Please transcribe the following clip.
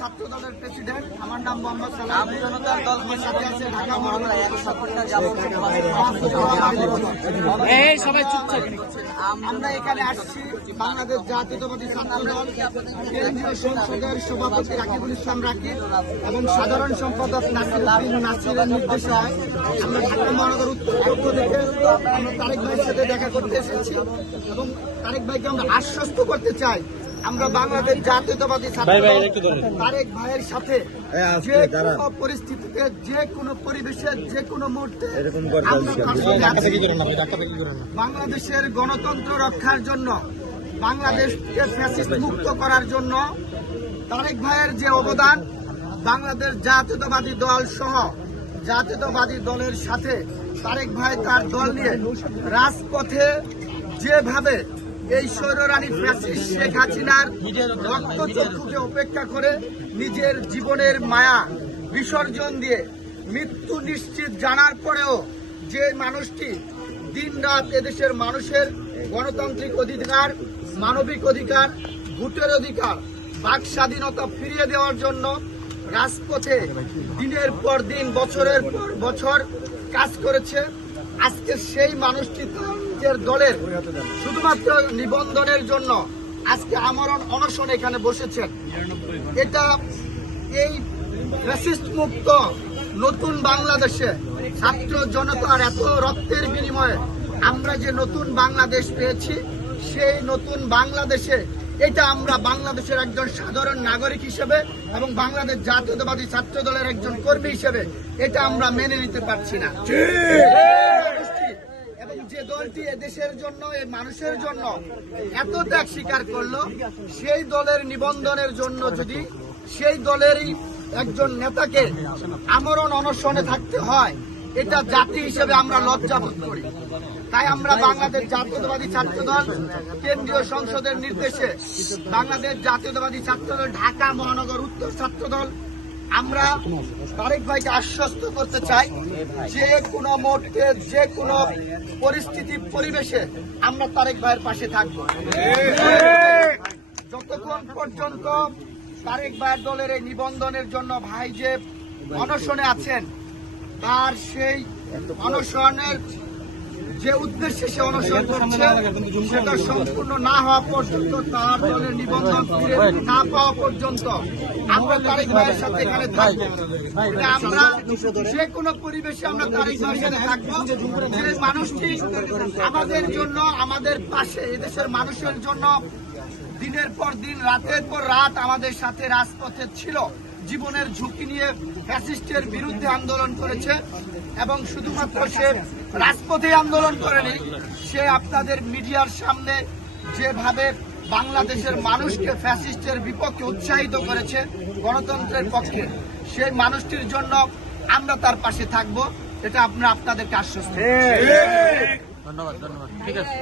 ছাত্র দলের প্রেসিডেন্ট আমার নাম মোহাম্মদ সালাম। জনতার দল সাথে আছে ঢাকা মহানগর এক সপ্তাহ যাব সবাই চুপচাপ আমরা এখানে আসছি বাংলাদেশ জাতীয়তাবাদী ছাত্র দল কেন্দ্রীয় সংসদের সভাপতি রাকিবুল ইসলাম রাকিব এবং সাধারণ সম্পাদক নাসির নাসিরের নির্দেশনায় আমরা ঢাকা মহানগর উত্তর পক্ষ থেকে আমরা তারেক ভাইয়ের সাথে দেখা করতে এসেছি এবং তারেক ভাইকে আমরা আশ্বস্ত করতে চাই আমরা বাংলাদেশ জাতীয়তাবাদী তারেক ভাইয়ের সাথে যে কোনো পরিস্থিতিতে যে কোনো পরিবেশে যে কোনো মুহূর্তে। বাংলাদেশের গণতন্ত্র রক্ষার জন্য বাংলাদেশকে ফ্যাসিস্ট মুক্ত করার জন্য তারেক ভাইয়ের যে অবদান বাংলাদেশ জাতীয়তাবাদী দল সহ জাতীয়তাবাদী দলের সাথে তারেক ভাই তার দল নিয়ে রাজপথে যেভাবে এই স্বৈররানী ফ্যাসিস্ট শেখ হাসিনার রক্তচক্ষুকে উপেক্ষা করে নিজের জীবনের মায়া বিসর্জন দিয়ে মৃত্যু নিশ্চিত জানার পরেও যে মানুষটি দিন রাত এদেশের মানুষের গণতান্ত্রিক অধিকার, মানবিক অধিকার, ভোটের অধিকার, বাক স্বাধীনতা ফিরিয়ে দেওয়ার জন্য রাজপথে দিনের পর দিন, বছরের পর বছর কাজ করেছে। আজকে সেই মানুষটি নিজের দলের শুধুমাত্র নিবন্ধনের জন্য আজকে আমরণ অনশন এখানে বসেছেন। এটা এই মুক্ত নতুন বাংলাদেশে ছাত্র জনতার এত রক্তের বিনিময়ে আমরা যে নতুন বাংলাদেশ পেয়েছি, সেই নতুন বাংলাদেশে এটা আমরা বাংলাদেশের একজন সাধারণ নাগরিক হিসেবে এবং বাংলাদেশ জাতীয়তাবাদী ছাত্র দলের একজন কর্মী হিসেবে এটা আমরা মেনে নিতে পারছি না। এবং যে দলটি দেশের জন্য এই মানুষের জন্য এত ত্যাগ স্বীকার করল সেই দলের নিবন্ধনের জন্য যদি সেই দলেরই একজন নেতাকে আমরণ অনশনে থাকতে হয় এটা জাতি হিসেবে আমরা লজ্জাবোধ করি। তাই আমরা বাংলাদেশ জাতীয়তাবাদী ছাত্র দল কেন্দ্রীয় সংসদের নির্দেশে বাংলাদেশ জাতীয়তাবাদী ছাত্র দল ঢাকা মহানগর উত্তর ছাত্র দল আমরা তারেক ভাইকে আশ্বস্ত করতে চাই যে কোনো মুহূর্তে, যে কোনো পরিস্থিতি, পরিবেশে আমরা তারেক ভাইয়ের পাশে থাকব। যতক্ষণ পর্যন্ত তারেক ভাইয়ের দলের এই নিবন্ধনের জন্য ভাই যে অনশনে আছেন, তার সেই অনশনের যে উদ্দেশ্যে সে অনশন করছে সেটা সম্পূর্ণ না হওয়া পর্যন্ত তার দলের নিবন্ধন ফিরে না পাওয়া পর্যন্ত আমরা তারেক ভাইয়ের সাথে এখানে থাকব। আমরা যে কোনো পরিবেশে আমরা তারেক ভাইয়ের সাথে থাকব। যে মানুষটি আমাদের জন্য আমাদের পাশে এদেশের মানুষের জন্য দিনের পর দিন রাতের পর রাত আমাদের সাথে রাজপথে ছিল। জীবনের ঝুঁকি নিয়ে ফ্যাসিস্টের বিরুদ্ধে আন্দোলন করেছে এবং শুধুমাত্র সে রাজপথে আন্দোলন করেনি সে আপনাদের মিডিয়ার সামনে যেভাবে বাংলাদেশের মানুষকে ফ্যাসিস্টের বিপক্ষে উৎসাহিত করেছে গণতন্ত্রের পক্ষে সেই মানুষটির জন্য আমরা তার পাশে থাকব এটা আমরা আপনাদেরকে আশ্বস্ত ধন্যবাদ ধন্যবাদ। ঠিক আছে।